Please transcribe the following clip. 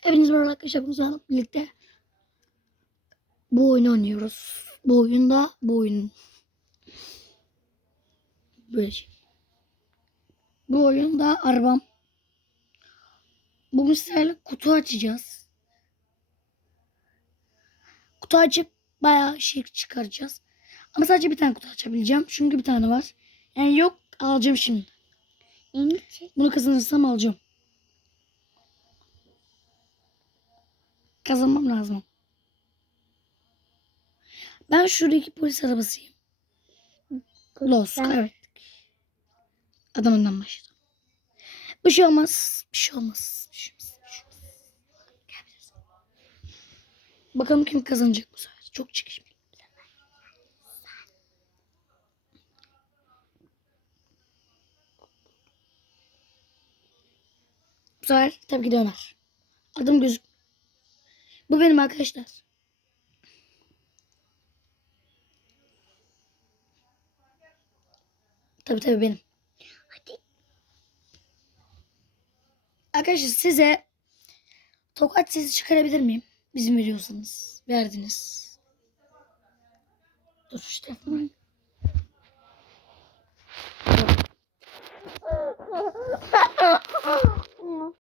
Hepiniz merhaba arkadaşlar. Sizlerle birlikte bu oyunu oynuyoruz. Bu oyunda bu oyun böyle şey. Bu oyunda arabam. Bugün sizlerle kutu açacağız. Kutu açıp bayağı şey çıkaracağız. Ama sadece bir tane kutu açabileceğim. Çünkü bir tane var. Yani yok alacağım şimdi. Bunu kazanırsam alacağım. Kazanmam lazım. Ben şuradaki polis arabasıyım. Los kaybettik. Adam önden başladı. Bir şey olmaz. Bir şey olmaz. Bir şey olmaz. Bir şey olmaz. Bakalım kim kazanacak bu sefer. Çok çekişmeli. Bu sefer tabii ki de Ömer. Adım gözük. Bu benim arkadaşlar. Tabii tabii benim. Hadi. Arkadaşlar size tokat sesi çıkarabilir miyim? Bizim veriyorsanız. Verdiniz. Dur şu telefonu.